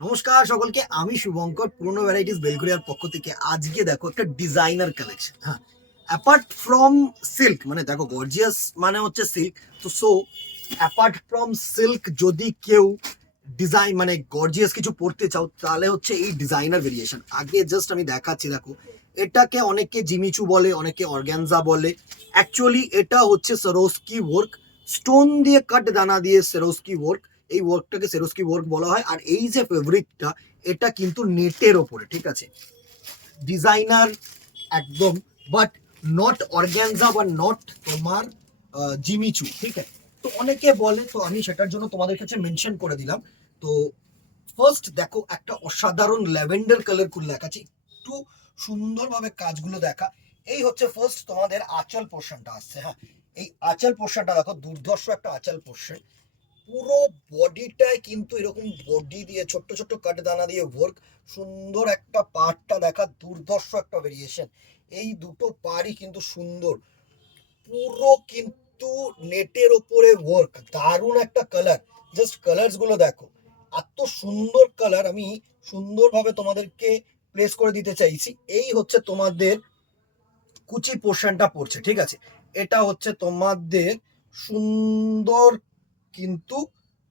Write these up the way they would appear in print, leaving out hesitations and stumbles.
নমস্কার সকলকে, আমি শুভঙ্কর পুরনো ভ্যারাইটিস বেলঘরিয়ার পক্ষ থেকে। আজকে দেখো একটা ডিজাইনার কালেকশন। হ্যাঁ, অ্যাপার্ট ফ্রম সিল্ক, মানে দেখো গর্জিয়াস মানে হচ্ছে সিল্ক। তো অ্যাপার্ট ফ্রম সিল্ক যদি কেউ ডিজাইন মানে গর্জিয়াস কিছু পড়তে চাও তাহলে হচ্ছে এই ডিজাইনার ভেরিয়েশন। আগে জাস্ট আমি দেখাচ্ছি, দেখো এটাকে অনেকে জিমিচু বলে, অনেকে অর্গ্যানজা বলে। অ্যাকচুয়ালি এটা হচ্ছে সরোস্কি ওয়ার্ক, স্টোন দিয়ে কাট দানা দিয়ে সেরোস্কি ওয়ার্ক। এই ওয়ার্কটাকে সেরোস্কি ওয়ার্ক বলা হয়। আর এই যে ফেব্রিকটা, এটা কিন্তু নেটের ওপরে, ঠিক আছে, ডিজাইনার একদম, বাট নট অর্গ্যানজা বা নট তোমার জিমিচু, ঠিক আছে। তো অনেকে বলে, তো আমি সেটার জন্য তোমাদের কাছে মেনশন করে দিলাম। তো ফার্স্ট দেখো, একটা অসাধারণ ল্যাভেন্ডার কালার করে দেখাচ্ছি, একটু সুন্দরভাবে কাজগুলো দেখা। এই হচ্ছে ফার্স্ট তোমাদের আঁচল পোর্শনটা আসছে। হ্যাঁ, এই আঁচল পোর্শনটা দেখো, দুর্ধর্ষ একটা আঁচল পোর্শন। পুরো বডিটায় কিন্তু এরকম বডি দিয়ে ছোট্ট ছোট্ট কাট দানা দিয়ে ওয়ার্ক। সুন্দর একটা পার্টটা দেখা, দুর্ধর্ষ একটা ভেরিয়েশন। এই দুটো পারই কিন্তু সুন্দর, পুরো কিন্তু নেটের ওপরে ওয়ার্ক। দারুণ একটা কালার, জাস্ট কালার্স গুলো দেখো, এত সুন্দর কালার। আমি সুন্দরভাবে তোমাদেরকে প্লেস করে দিতে চাইছি। এই হচ্ছে তোমাদের কুচি পোর্শনটা পড়ছে, ঠিক আছে। এটা হচ্ছে তোমাদের সুন্দর কিন্তু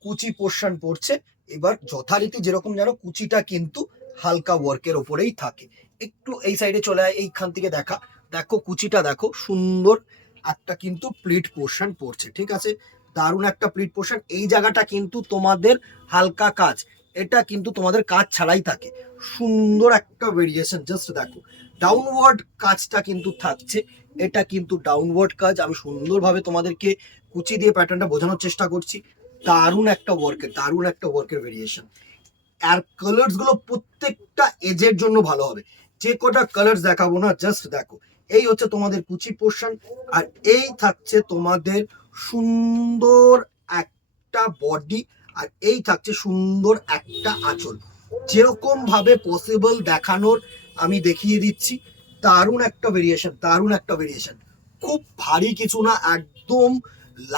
কুচি পোর্শন পড়ছে। এবার যথারীতি যেরকম জানো, কুচিটা কিন্তু হালকা ওয়ার্কের ওপরেই থাকে। একটু এই সাইডে চলে আয়, এইখান থেকে দেখা, দেখো কুচিটা দেখো, সুন্দর একটা কিন্তু প্লিট পোর্শন পড়ছে, ঠিক আছে। দারুণ একটা প্লিট পোর্শন। এই জায়গাটা কিন্তু তোমাদের হালকা কাজ, এটা কিন্তু তোমাদের কাজ ছাড়াই থাকে। সুন্দর একটা ভেরিয়েশন, জাস্ট দেখো। ডাউনওয়ার্ড কাজটা কিন্তু থাকছে, এটা কিন্তু ডাউনওয়ার্ড কাজ। আমি সুন্দরভাবে তোমাদেরকে কুচি দিয়ে প্যাটার্নটা বোঝানোর চেষ্টা করছি। দারুণ একটা ওয়ার্কের ভেরিয়েশন। আর কালার্স গুলো প্রত্যেকটা এজের জন্য ভালো হবে। যে কটা কালার্স দেখাবো না, জাস্ট দেখো। এই হচ্ছে তোমাদের কুচি পোর্শন, আর এই থাকছে তোমাদের সুন্দর একটা বডি, আর এই থাকছে সুন্দর একটা আঁচল। যেরকম ভাবে পসিবল দেখানোর আমি দেখিয়ে দিচ্ছি। দারুণ একটা ভেরিয়েশন, দারুণ একটা ভেরিয়েশন। খুব ভারী কিছু না, একদম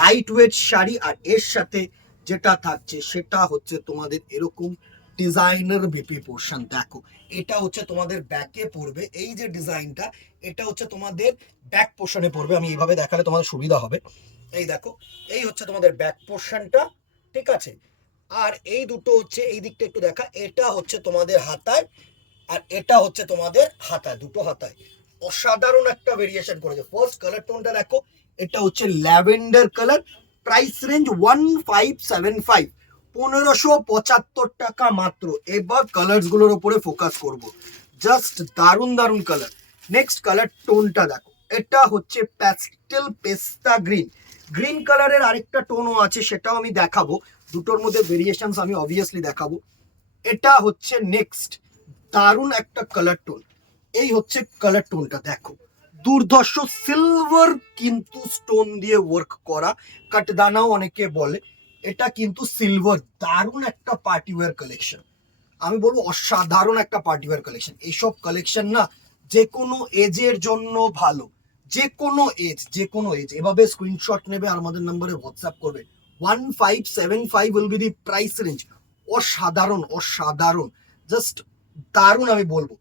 লাইট ওয়েট শাড়ি। আর এর সাথে যেটা থাকছে সেটা হচ্ছে তোমাদের এরকম ডিজাইনার বিপি পোর্শন। দেখো, এটা হচ্ছে তোমাদের ব্যাকে পড়বে। এই যে ডিজাইনটা, এটা হচ্ছে তোমাদের ব্যাক পোর্শনে পড়বে। আমি এইভাবে দেখালে তোমাদের সুবিধা হবে। এই দেখো, এই হচ্ছে তোমাদের ব্যাক পোর্শনটা, ঠিক আছে। আর এই দুটো হচ্ছে, এই দিকটা একটু দেখা, এটা হচ্ছে তোমাদের হাতায়, আর এটা হচ্ছে তোমাদের হাতায়, দুটো হাতায়। অসাধারণ একটা ভেরিয়েশন করেছে। ফার্স্ট কালার টোনটা দেখো, এটা হচ্ছে ল্যাভেন্ডার কালার। প্রাইস রেঞ্জ 1575, 1575 টাকা মাত্র। এবার কালার্স গুলোর উপরে ফোকাস করব। জাস্ট দারুণ দারুণ কালার। নেক্সট কালার টোনটা দেখো, এটা হচ্ছে প্যাস্টেল পেস্তা গ্রিন। গ্রিন কালারের আরেকটা টোনও আছে, সেটাও আমি দেখাবো। দুটোর মধ্যে ভেরিয়েশনস আমি অবভিয়াসলি দেখাবো। এটা হচ্ছে নেক্সট দারুণ একটা কালার টোন। এই হচ্ছে কালার টোনটা দেখো, দুর্ধর্ষ সিলভার কিন্তু স্টোন দিয়ে ওয়ার্ক করা, কাটদানাও অনেকে বলে। এটা কিন্তু সিলভার, দারুণ একটা পার্টিওয়ার কালেকশন। আমি বলবো অসাধারণ একটা পার্টিওয়ার কালেকশন। এইসব কালেকশন না যে কোনো এজের জন্য ভালো। যে কোনো এজ এভাবে স্ক্রিনশট নেবে আর আমাদের নাম্বারে হোয়াটসঅ্যাপ করবে। 1575 will be the price range. অসাধারণ অসাধারণ, জাস্ট দারুণ আমি বলবো।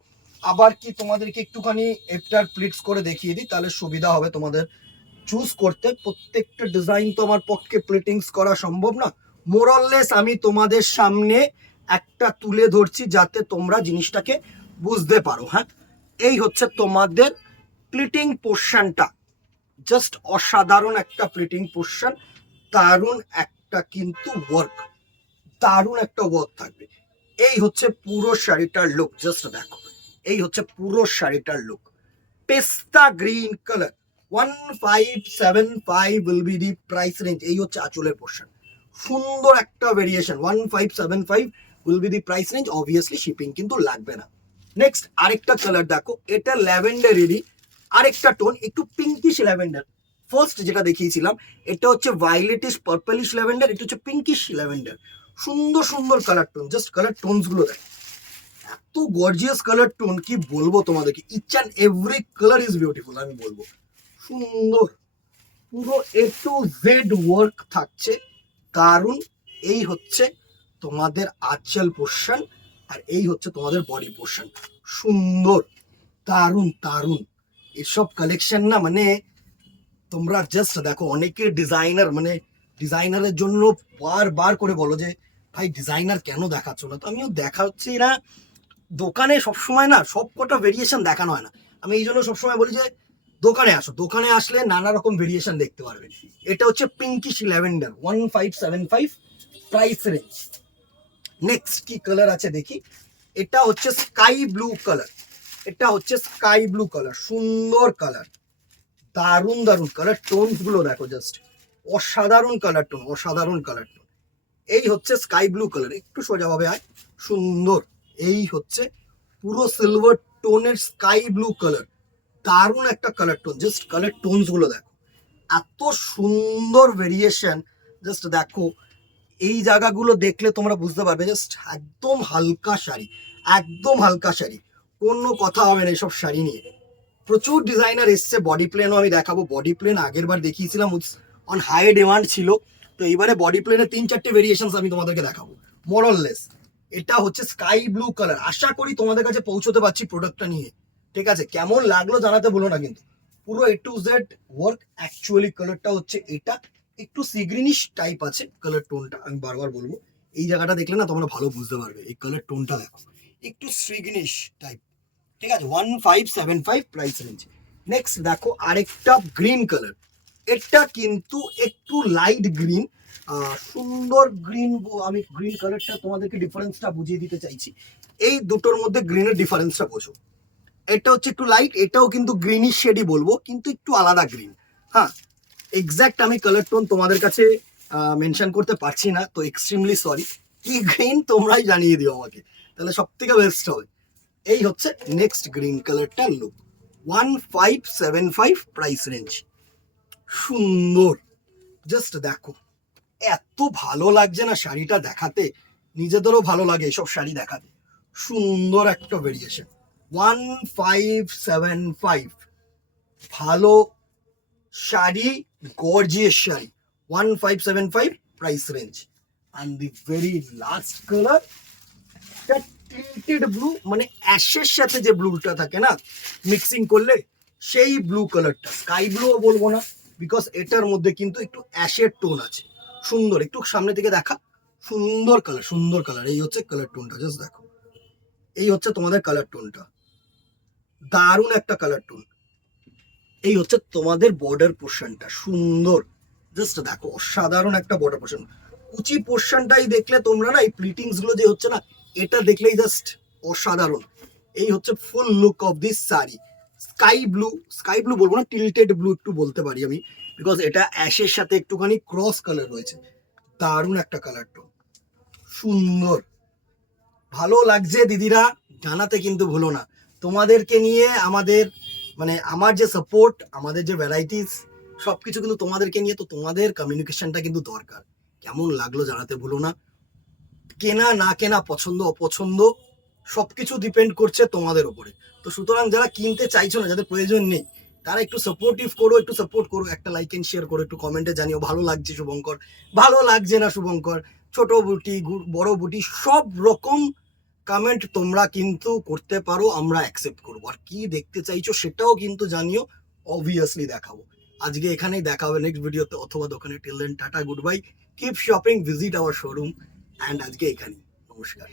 আবার কি তোমাদেরকে একটুখানি এটার প্লিটস করে দেখিয়ে দিই, তাহলে সুবিধা হবে তোমাদের চুজ করতে। প্রত্যেকটা ডিজাইন তো আমার পক্ষে প্লিটিংস করা সম্ভব না। মোরললেস আমি তোমাদের সামনে একটা তুলে ধরছি যাতে তোমরা জিনিসটাকে বুঝতে পারো। হ্যাঁ, এই হচ্ছে তোমাদের প্লিটিং পোর্শনটা, জাস্ট অসাধারণ একটা প্লিটিং পোর্শন। দারুণ একটা কিন্তু ওয়ার্ক, দারুণ একটা ওয়ার্ক থাকবে। এই হচ্ছে পুরো শাড়িটার লুক, জাস্ট দেখো। এই হচ্ছে পুরো শাড়িটার লুক, পেস্তা green colour. 1575 will be the price range. এই হচ্ছে আঁচলের পোর্শন, সুন্দর একটা variation. 1575 will be the price range. Obviously shipping কিন্তু লাগবে না। নেক্সট আরেকটা কালার দেখো, এটা ল্যাভেন্ডারেরই আরেকটা টোন, একটু পিঙ্কিশ ল্যাভেন্ডার। ফার্স্ট যেটা দেখিয়েছিলাম, এটা হচ্ছে ভায়োলেটিশ পার্পলিশ ল্যাভেন্ডার, এটা হচ্ছে পিঙ্কিশ ল্যাভেন্ডার। সুন্দর সুন্দর colour tone, just colour tones গুলো দেখ, এত গর্জিয়াস কালার টোন, কি বলবো তোমাদেরকে। Each and every colour is beautiful, আমি বলবো সুন্দর। পুরো এ টু জেড ওয়ার্ক থাকছে, দারুন। এই হচ্ছে তোমাদের আঁচল পোর্শন, আর এই হচ্ছে তোমাদের বডি পোর্শন। সুন্দর, দারুন দারুন এসব কালেকশন না, মানে তোমরা জাস্ট দেখো। অনেকে ডিজাইনার, মানে ডিজাইনারের জন্য বারবার করে বলো যে ভাই ডিজাইনার কেন দেখাচ্ছ না, তো আমিও দেখাচ্ছি না। দোকানে সবসময় না সব কটা ভেরিয়েশন দেখানো হয় না, আমি এই জন্য সবসময় বলি যে দোকানে আসো, দোকানে আসলে নানা রকম ভেরিয়েশন দেখতে পারবে। এটা হচ্ছে pinkish lavender, 1575 price range. Next কি কালার আছে দেখি, এটা হচ্ছে স্কাই ব্লু কালার। এটা হচ্ছে স্কাই ব্লু কালার, সুন্দর কালার, দারুন দারুন কালার টোনস গুলো দেখো, জাস্ট অসাধারণ কালার টোন, অসাধারণ কালার টোন। এই হচ্ছে স্কাই ব্লু কালার, একটু সোজাভাবে আয়, সুন্দর। এই হচ্ছে পুরো সিলভার টোনের স্কাই ব্লু কালার, দারুণ একটা colour tone. Just colour tones গুলো দেখো, এত সুন্দর ভেরিয়েশন। জাস্ট দেখো, এই জায়গাগুলো দেখলে তোমরা বুঝতে পারবে, জাস্ট একদম হালকা শাড়ি, একদম হালকা শাড়ি, কোনো কথা হবে না এইসব শাড়ি নিয়ে। প্রচুর ডিজাইনার এসছে, বডি প্লেনও আমি দেখাবো। বডি প্লেন আগের বার দেখিয়েছিলাম, অন হাই ডিমান্ড ছিল, তো এইবারে বডি প্লেনের 3-4টে ভেরিয়েশন আমি তোমাদেরকে দেখাবো মোরললেস। এটা হচ্ছে স্কাই ব্লু কালার, আশা করি তোমাদের কাছে পৌঁছতে পারছি প্রোডাক্টটা নিয়ে, ঠিক আছে? কেমন লাগলো জানাতে ভুলো না কিন্তু। পুরো A to Z work. Actually কালারটা হচ্ছে এটা, একটু সিগ্রিনিশ টাইপ আছে কালার টোনটা, আমি বারবার বলবো। এই জায়গাটা দেখলে না তোমরা ভালো বুঝতে পারবে, এই কালার টোনটা দেখো, একটু সিগ্রিনিশ টাইপ, ঠিক আছে? 1575 প্রাইস রেঞ্জ। নেক্সট দেখো আরেকটা গ্রিন কালার, এটা কিন্তু একটু লাইট গ্রিন, সুন্দর গ্রিন। আমি গ্রিন কালারটা তোমাদেরকে ডিফারেন্সটা বুঝিয়ে দিতে চাইছি, এই দুটোর মধ্যে গ্রিনের ডিফারেন্সটা বোঝো। এটা হচ্ছে একটু লাইট, এটাও কিন্তু গ্রিনিশ শেডই বলবো, কিন্তু একটু আলাদা গ্রিন। হ্যাঁ, এক্স্যাক্ট আমি কালার টোন তোমাদের কাছে মেনশন করতে পারছি না, তো এক্সট্রিমলি সরি। কি গ্রিন তোমরাই জানিয়ে দিও আমাকে, তাহলে সব থেকে বেস্ট হবে। এই হচ্ছে নেক্সট গ্রিন কালারটার লুক, 1575 প্রাইস রেঞ্জ। সুন্দর, জাস্ট দেখো, এত ভালো লাগছে না শাড়িটা দেখাতে, নিজেদেরও ভালো লাগে এসব শাড়ি দেখাতে। সুন্দর একটা ভেরিয়েশন, 1575, ভালো sari, gorgeous sari, 1575 price range. And the very last colour, tilted blue, মানে অ্যাশের সাথে যে ব্লুটা থাকে না মিক্সিং করলে, সেই ব্লু কালারটা। স্কাই ব্লুও বলবো না, বিকজ এটার মধ্যে কিন্তু একটু অ্যাশের টোন আছে। সুন্দর, একটু সামনে থেকে দেখা, সুন্দর কালার, সুন্দর কালার। এই হচ্ছে কালার টোনটা, জাস্ট দেখো, এই হচ্ছে তোমাদের কালার টোনটা, দারুণ একটা কালার টোন। এই হচ্ছে তোমাদের বর্ডার পোর্শনটা, সুন্দর, জাস্ট দেখো, অসাধারণ একটা বর্ডার পোর্শন। কুচি পোর্শনটাই দেখলে তোমরা না, এই প্লিটিংস গুলো যে হচ্ছে না, এটা দেখলেই জাস্ট অসাধারণ। এই হচ্ছে ফুল look of this sari, sky blue. Sky blue বলবো না, টিল্টেড ব্লু একটু বলতে পারি আমি, বিকজ এটা অ্যাশের সাথে একটুখানি ক্রস কালার রয়েছে, দারুণ একটা কালার টোন, সুন্দর। ভালো লাগছে দিদিরা জানাতে কিন্তু ভুলো না। তোমাদেরকে নিয়ে আমাদের, মানে আমার যে সাপোর্ট, আমাদের যে ভ্যারাইটিস, সবকিছু কিন্তু তোমাদেরকে নিয়ে, তো তোমাদের কমিউনিকেশনটা কিন্তু দরকার। কেমন লাগলো জানাতে ভুলো না। কেনা না কেনা, পছন্দ অপছন্দ, সবকিছু ডিপেন্ড করছে তোমাদের উপরে। তো সুতরাং যারা কিনতে চাইছো না, যাদের প্রয়োজন নেই, তারা একটু সাপোর্টিভ করো, একটু সাপোর্ট করো, একটা লাইক এন্ড শেয়ার করো, একটু কমেন্টে জানিও ভালো লাগছে শুভঙ্কর, ভালো লাগছে না শুভঙ্কর, ছোট বুটি বড় বুটি সব রকম কমেন্ট তোমরা কিন্তু করতে পারো, আমরা অ্যাকসেপ্ট করবো। আর কি দেখতে চাইছো সেটাও কিন্তু জানিও, অবভিয়াসলি দেখাবো। আজকে এখানেই দেখা হবে নেক্সট ভিডিওতে অথবা দোকানে। Till then tata, good bye, keep shopping, visit our showroom, and আজকে এখানেই, নমস্কার।